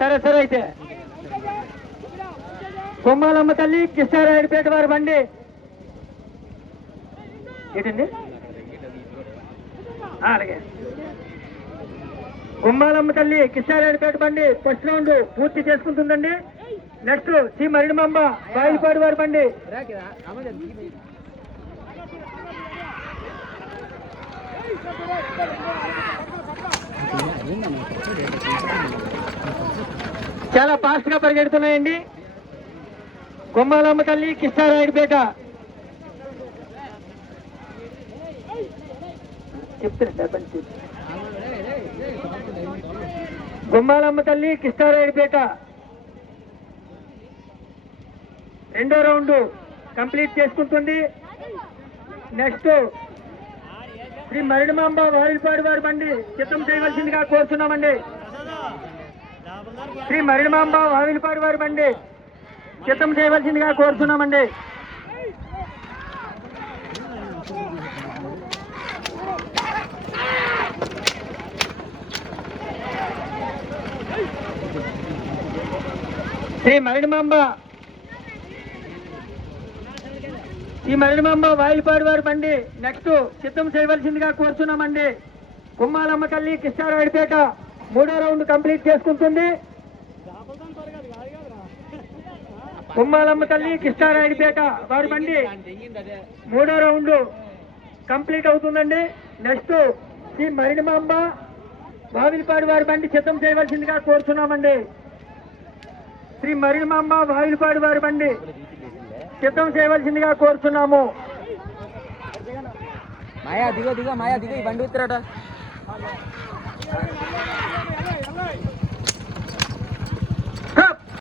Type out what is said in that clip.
సరే సరే అయితే కొమ్మాలమ్మ తల్లి కృష్ణారాయుడుపేట వారి బండి ఏంటండి అలాగే కొమ్మాలమ్మ తల్లి కృష్ణారాయుడుపేట బండి ఫస్ట్ రౌండ్ పూర్తి చేసుకుంటుందండి. నెక్స్ట్ శ్రీ మరిడిమాంబ బాయిలపాడు వారి బండి చాలా ఫాస్ట్ గా పరిగెడుతున్నాయండి. కొమ్మాలమ్మ తల్లి కృష్ణారాయుడుపేట కొమ్మాలమ్మ తల్లి కృష్ణారాయుడుపేట రెండో రౌండ్ కంప్లీట్ చేసుకుంటుంది. నెక్స్ట్ శ్రీ మరిడిమాంబ వాయిల్పాడు వారి బండి సిద్ధం చేయవలసిందిగా కోరుతున్నామండి. శ్రీ మరిడిమాంబ వాయిల్పాడు వారి బండి సిద్ధం చేయవలసిందిగా కోరుతున్నామండి. శ్రీ మరిడిమాంబ వాయిల్పాడు వారి బండి నెక్స్ట్ సిద్ధం చేయవలసిందిగా కోరుతున్నామండి. కొమ్మాలమ్మ తల్లి కృష్ణారాయుడుపేట మూడో రౌండ్ కంప్లీట్ చేసుకుంటుంది. కొమ్మాలమ్మ తల్లి కృష్ణారాయుడుపేట వారి బండి మూడో రౌండ్ కంప్లీట్ అవుతుందండి. నెక్స్ట్ శ్రీ మరిడిమాంబ వాయిల్పాడు వారి బండి సిద్ధం చేయవలసిందిగా కోరుతున్నామండి. శ్రీ మరిడిమాంబ వాయిల్పాడు వారి బండి సిద్ధం చేయవలసిందిగా కోరుతున్నాము. మాయా దిగో దిగో మాయా దిగో ఈ బండి ఉత్తరాట